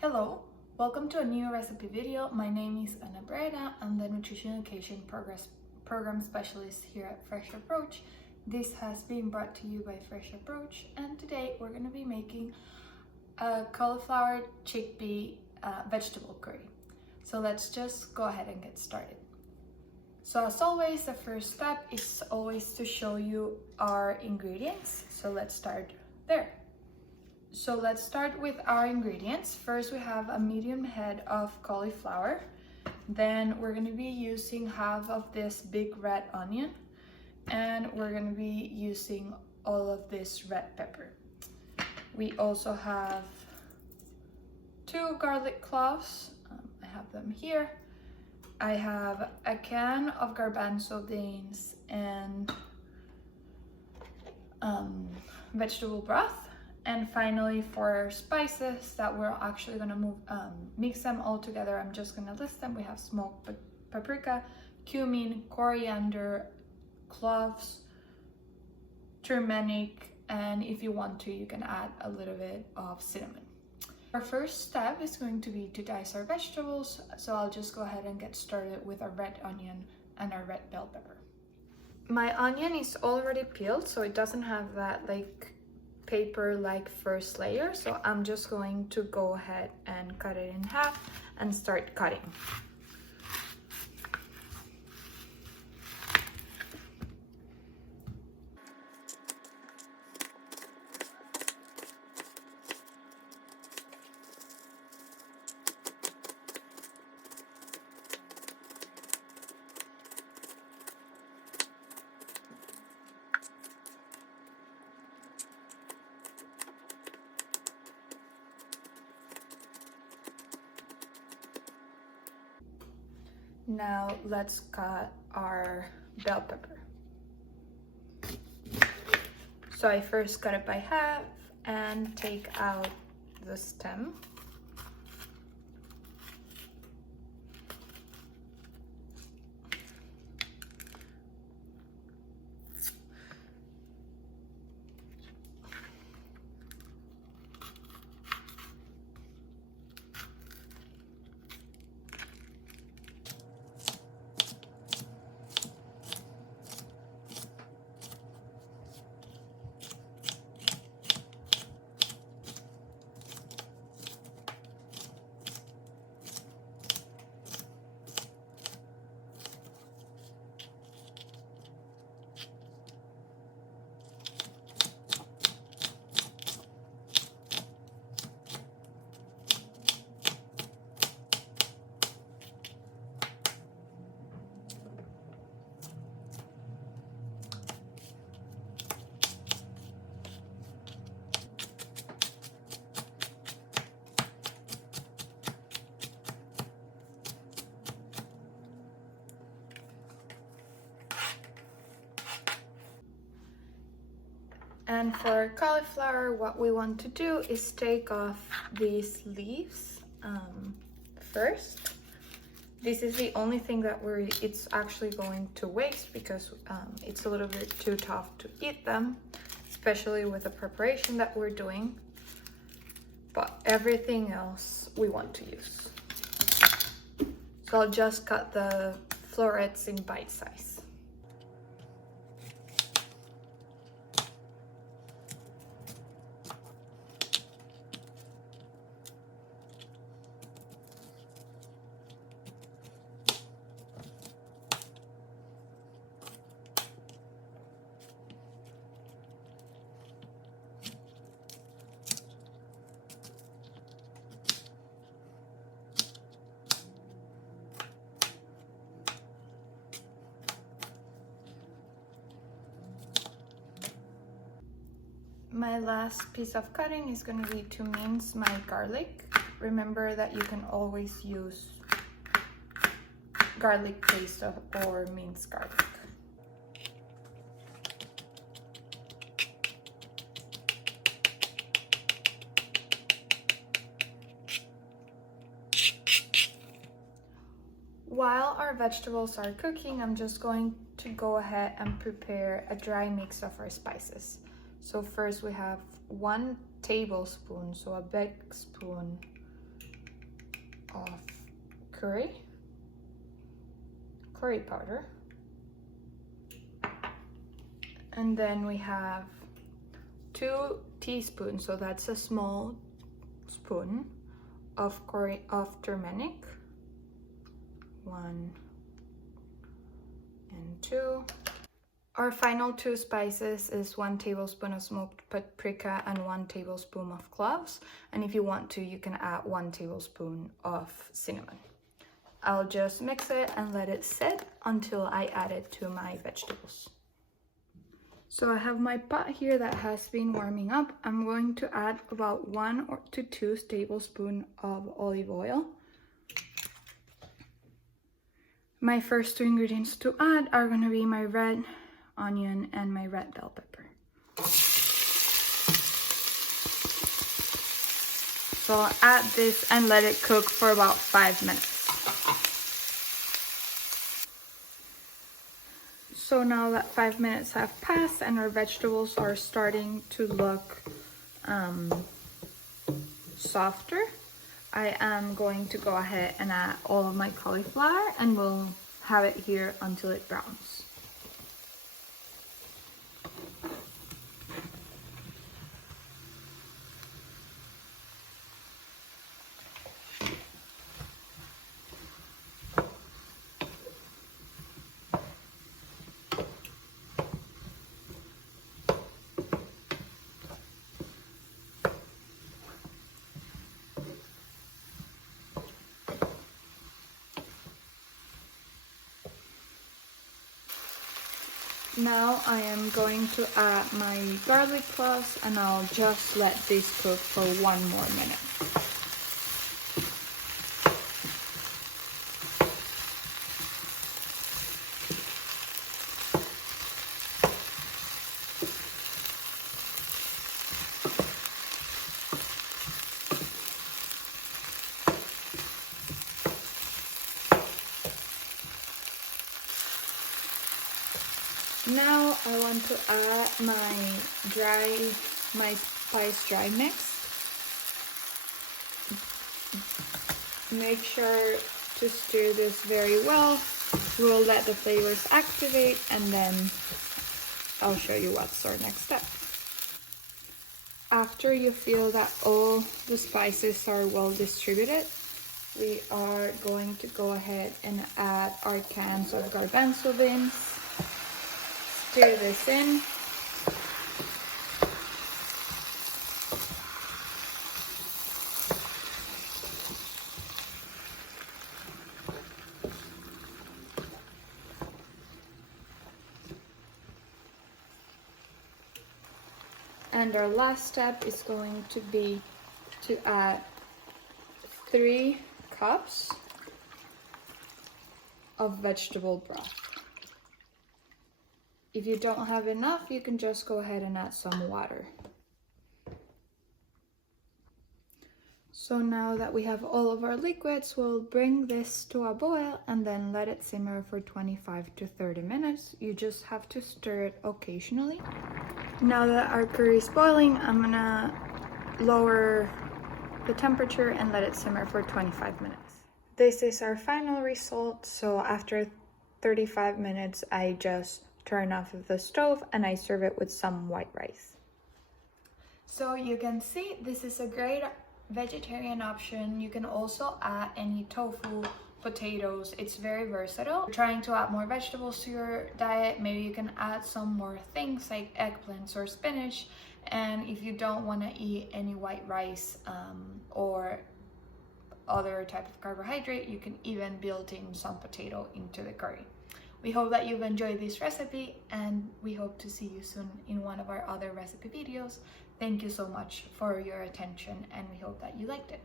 Hello, welcome to a new recipe video. My name is Ana Breda. I'm the Nutrition Education Program Specialist here at Fresh Approach. This has been brought to you by Fresh Approach, and today we're going to be making a cauliflower chickpea vegetable curry. So let's just go ahead and get started. So as always, the first step is always to show you our ingredients. So let's start there. So let's start with our ingredients. First, we have a medium head of cauliflower. Then we're going to be using half of this big red onion, and we're going to be using all of this red pepper. We also have 2 garlic cloves. I have them here. I have a can of garbanzo beans and vegetable broth. And finally, for our spices that we're actually gonna mix them all together, I'm just gonna list them. We have smoked paprika, cumin, coriander, cloves, turmeric, and if you want to, you can add a little bit of cinnamon. Our first step is going to be to dice our vegetables, so I'll just go ahead and get started with our red onion and our red bell pepper. My onion is already peeled, so it doesn't have that paper-like first layer, so I'm just going to go ahead and cut it in half and start cutting. Now let's cut our bell pepper. So I first cut it by half and take out the stem. And for cauliflower, what we want to do is take off these leaves first. This is the only thing that it's actually going to waste because it's a little bit too tough to eat them, especially with the preparation that we're doing. But everything else we want to use. So I'll just cut the florets in bite size. My last piece of cutting is going to be to mince my garlic. Remember that you can always use garlic paste or minced garlic. While our vegetables are cooking, I'm just going to go ahead and prepare a dry mix of our spices. So first we have 1 tablespoon, so a big spoon of curry powder. And then we have 2 teaspoons, so that's a small spoon of turmeric. 1 and 2. Our final 2 spices is 1 tablespoon of smoked paprika and 1 tablespoon of cloves. And if you want to, you can add 1 tablespoon of cinnamon. I'll just mix it and let it sit until I add it to my vegetables. So I have my pot here that has been warming up. I'm going to add about 1 to 2 tablespoons of olive oil. My first 2 ingredients to add are going to be my red onion and my red bell pepper. So I'll add this and let it cook for about 5 minutes. So now that 5 minutes have passed and our vegetables are starting to look softer, I am going to go ahead and add all of my cauliflower, and we'll have it here until it browns. Now I am going to add my garlic cloves, and I'll just let this cook for 1 more minute. Now I want to add my spice dry mix. Make sure to stir this very well. We'll let the flavors activate, and then I'll show you what's our next step. After you feel that all the spices are well distributed, we are going to go ahead and add our cans of garbanzo beans. Stir this in. And our last step is going to be to add 3 cups of vegetable broth. If you don't have enough, you can just go ahead and add some water. So now that we have all of our liquids, we'll bring this to a boil and then let it simmer for 25 to 30 minutes. You just have to stir it occasionally. Now that our curry is boiling, I'm gonna lower the temperature and let it simmer for 25 minutes. This is our final result. So after 35 minutes, I just turn off of the stove and I serve it with some white rice. So you can see this is a great vegetarian option. You can also add any tofu, potatoes. It's very versatile. If you're trying to add more vegetables to your diet, maybe you can add some more things like eggplants or spinach. And if you don't want to eat any white rice or other type of carbohydrate, you can even build in some potato into the curry. We hope that you've enjoyed this recipe, and we hope to see you soon in one of our other recipe videos. Thank you so much for your attention, and we hope that you liked it.